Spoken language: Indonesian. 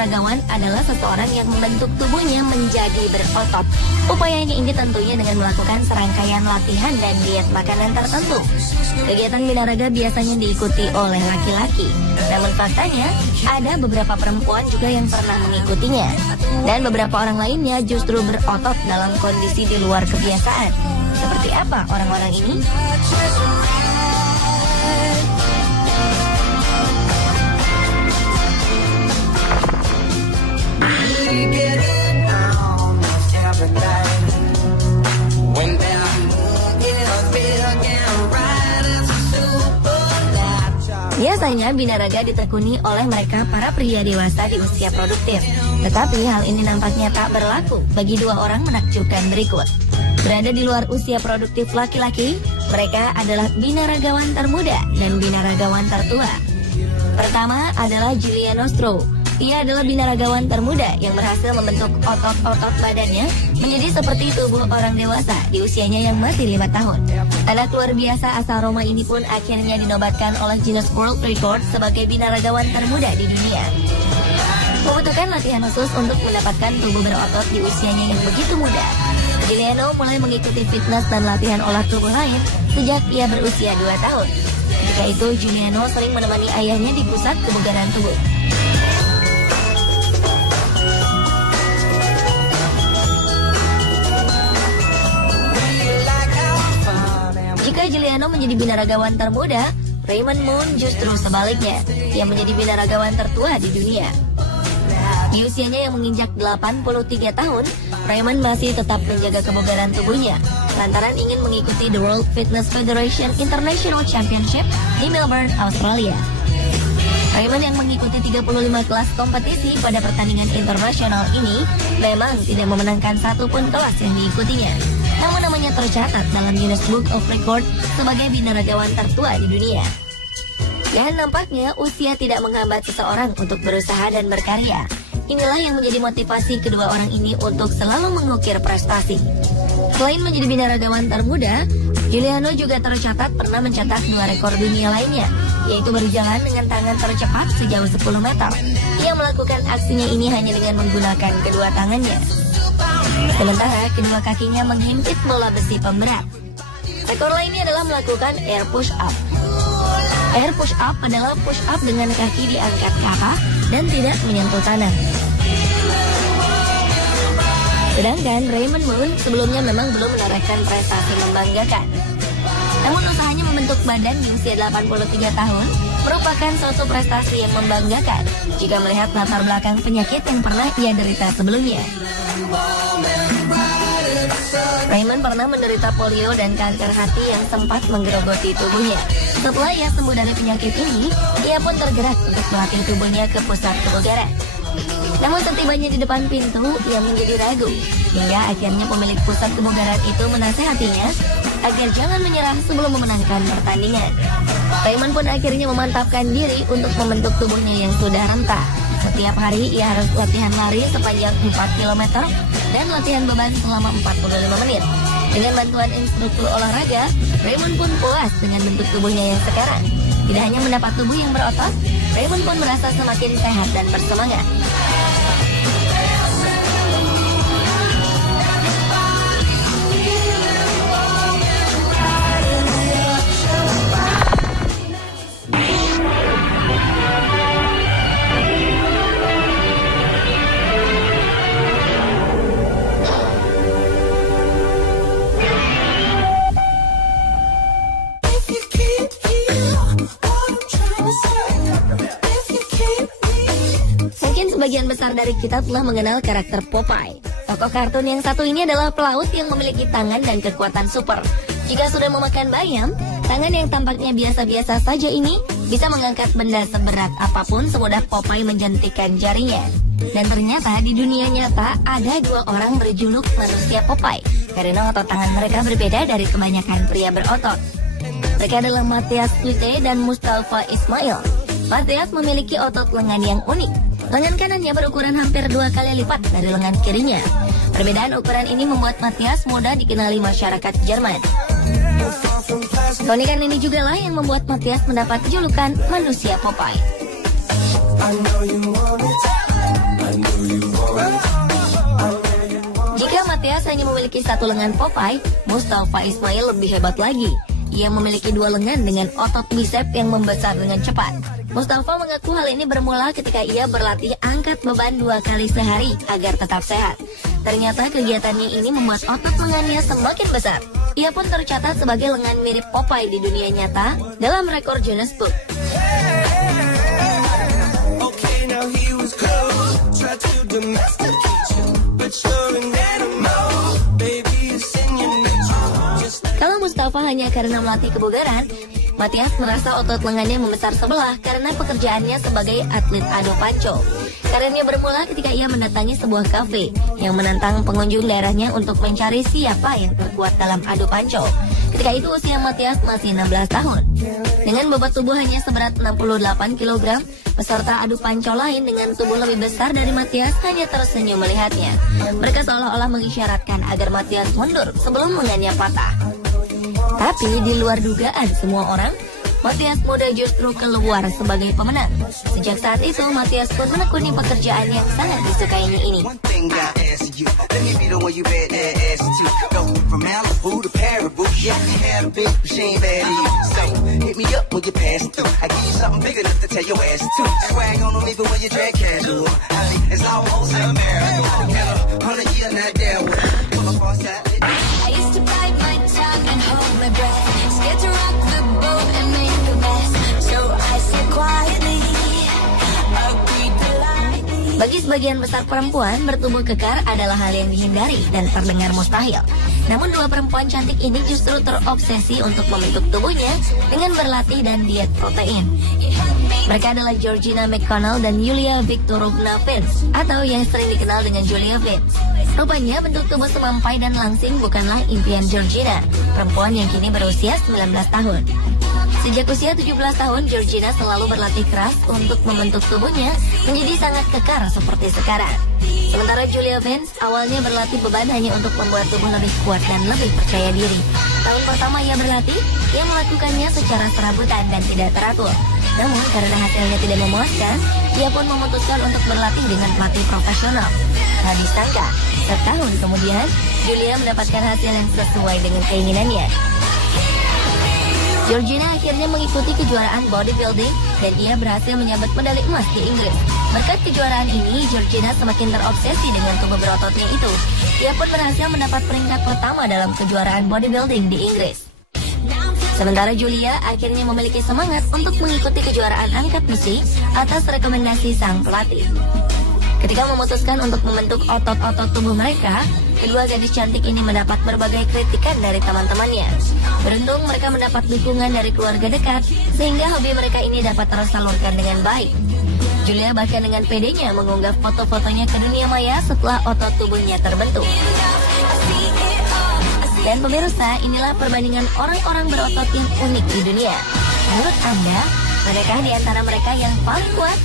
binaragawan adalah seseorang yang membentuk tubuhnya menjadi berotot. Upayanya ini tentunya dengan melakukan serangkaian latihan dan diet makanan tertentu. Kegiatan binaraga biasanya diikuti oleh laki-laki. Namun faktanya, ada beberapa perempuan juga yang pernah mengikutinya. Dan beberapa orang lainnya justru berotot dalam kondisi di luar kebiasaan. Seperti apa orang-orang ini? Biasanya binaraga ditekuni oleh mereka para pria dewasa di usia produktif. Tetapi hal ini nampaknya tak berlaku bagi dua orang menakjubkan berikut. Berada di luar usia produktif laki-laki, mereka adalah binaragawan termuda dan binaragawan tertua. Pertama adalah Giuliano Stroh. Ia adalah binaragawan termuda yang berhasil membentuk otot-otot badannya menjadi seperti tubuh orang dewasa di usianya yang masih 5 tahun. Anak luar biasa asal Roma ini pun akhirnya dinobatkan oleh Guinness World Record sebagai binaragawan termuda di dunia. Membutuhkan latihan khusus untuk mendapatkan tubuh berotot di usianya yang begitu muda. Giuliano mulai mengikuti fitness dan latihan olah tubuh lain sejak ia berusia 2 tahun. Ketika itu, Giuliano sering menemani ayahnya di pusat kebugaran tubuh. Jika Giuliano menjadi binaragawan termuda, Raymond Moon justru sebaliknya. Ia menjadi binaragawan tertua di dunia. Di usianya yang menginjak 83 tahun, Raymond masih tetap menjaga kebugaran tubuhnya lantaran ingin mengikuti The World Fitness Federation International Championship di Melbourne, Australia. Raymond yang mengikuti 35 kelas kompetisi pada pertandingan internasional ini memang tidak memenangkan satupun kelas yang diikutinya. Namun namanya tercatat dalam Guinness Book of Record sebagai binaragawan tertua di dunia. Dan nampaknya usia tidak menghambat seseorang untuk berusaha dan berkarya. Inilah yang menjadi motivasi kedua orang ini untuk selalu mengukir prestasi. Selain menjadi binaragawan termuda, Giuliano juga tercatat pernah mencetak 2 rekor dunia lainnya, yaitu berjalan dengan tangan tercepat sejauh 10 meter. Ia melakukan aksinya ini hanya dengan menggunakan kedua tangannya. Sementara kedua kakinya menghimpit bola besi pemberat. Rekor lainnya adalah melakukan air push up. Air push up adalah push up dengan kaki diangkat ke atas dan tidak menyentuh tanah. Sedangkan Raymond Moon sebelumnya memang belum menorehkan prestasi membanggakan. Namun usahanya membentuk badan di usia 83 tahun merupakan suatu prestasi yang membanggakan jika melihat latar belakang penyakit yang pernah ia derita sebelumnya. Raymond pernah menderita polio dan kanker hati yang sempat menggerogoti tubuhnya. Setelah ia sembuh dari penyakit ini, ia pun tergerak untuk melatih tubuhnya ke pusat kebugaran. Namun setibanya di depan pintu, ia menjadi ragu. Hingga akhirnya pemilik pusat kebugaran itu menasehatinya agar jangan menyerah sebelum memenangkan pertandingan. Raymond pun akhirnya memantapkan diri untuk membentuk tubuhnya yang sudah rentah. Setiap hari ia harus latihan lari sepanjang 4 km dan latihan beban selama 45 menit. Dengan bantuan instruktur olahraga, Raymond pun puas dengan bentuk tubuhnya yang sekarang. Tidak hanya mendapat tubuh yang berotot, Raymond pun merasa semakin sehat dan bersemangat. Sebagian besar dari kita telah mengenal karakter Popeye. Tokoh kartun yang satu ini adalah pelaut yang memiliki tangan dan kekuatan super. Jika sudah memakan bayam, tangan yang tampaknya biasa-biasa saja ini bisa mengangkat benda seberat apapun semudah Popeye menjentikan jarinya. Dan ternyata di dunia nyata ada 2 orang berjuluk manusia Popeye karena otot tangan mereka berbeda dari kebanyakan pria berotot. Mereka adalah Matthias Hutte dan Mustafa Ismail. Matthias memiliki otot lengan yang unik. Lengan kanannya berukuran hampir 2 kali lipat dari lengan kirinya. Perbedaan ukuran ini membuat Matthias mudah dikenali masyarakat Jerman. Keunikan ini juga lah yang membuat Matthias mendapat julukan manusia Popeye. Jika Matias hanya memiliki satu lengan Popeye, Mustafa Ismail lebih hebat lagi. Ia memiliki dua lengan dengan otot bisep yang membesar dengan cepat. Mustafa mengaku hal ini bermula ketika ia berlatih angkat beban 2 kali sehari agar tetap sehat. Ternyata kegiatannya ini membuat otot lengannya semakin besar. Ia pun tercatat sebagai lengan mirip Popeye di dunia nyata dalam rekor Guinness Book. Kalau Mustafa hanya karena melatih kebugaran, Matias merasa otot lengannya membesar sebelah karena pekerjaannya sebagai atlet adu panco. Karirnya bermula ketika ia mendatangi sebuah kafe yang menantang pengunjung daerahnya untuk mencari siapa yang terkuat dalam adu panco. Ketika itu usia Matias masih 16 tahun. Dengan bobot tubuh hanya seberat 68 kg, peserta adu panco lain dengan tubuh lebih besar dari Matias hanya tersenyum melihatnya. Mereka seolah-olah mengisyaratkan agar Matias mundur sebelum lengannya patah. Tapi di luar dugaan semua orang, Matias muda justru keluar sebagai pemenang. Sejak saat itu, Matias pun menekuni pekerjaan yang sangat disukainya ini. Bagi sebagian besar perempuan, bertubuh kekar adalah hal yang dihindari dan terdengar mustahil. Namun dua perempuan cantik ini justru terobsesi untuk membentuk tubuhnya dengan berlatih dan diet protein. Mereka adalah Georgina McConnell dan Yulia Viktorovna Vince, atau yang sering dikenal dengan Julia Vince. Rupanya bentuk tubuh semampai dan langsing bukanlah impian Georgina, perempuan yang kini berusia 19 tahun. Sejak usia 17 tahun, Georgina selalu berlatih keras untuk membentuk tubuhnya menjadi sangat kekar seperti sekarang. Sementara Julia Vince awalnya berlatih beban hanya untuk membuat tubuh lebih kuat dan lebih percaya diri. Tahun pertama ia berlatih, ia melakukannya secara serabutan dan tidak teratur. Namun karena hasilnya tidak memuaskan, ia pun memutuskan untuk berlatih dengan pelatih profesional. Tak disangka, setahun kemudian, Julia mendapatkan hasil yang sesuai dengan keinginannya. Georgina akhirnya mengikuti kejuaraan bodybuilding dan ia berhasil menyabet medali emas di Inggris. Berkat kejuaraan ini, Georgina semakin terobsesi dengan tubuh berototnya itu. Ia pun berhasil mendapat peringkat pertama dalam kejuaraan bodybuilding di Inggris. Sementara Julia akhirnya memiliki semangat untuk mengikuti kejuaraan angkat besi atas rekomendasi sang pelatih. Ketika memutuskan untuk membentuk otot-otot tubuh mereka, kedua gadis cantik ini mendapat berbagai kritikan dari teman-temannya. Beruntung mereka mendapat dukungan dari keluarga dekat, sehingga hobi mereka ini dapat tersalurkan dengan baik. Julia bahkan dengan pedenya mengunggah foto-fotonya ke dunia maya setelah otot tubuhnya terbentuk. Dan pemirsa, inilah perbandingan orang-orang berotot yang unik di dunia. Menurut Anda, manakah di antara mereka yang paling kuat?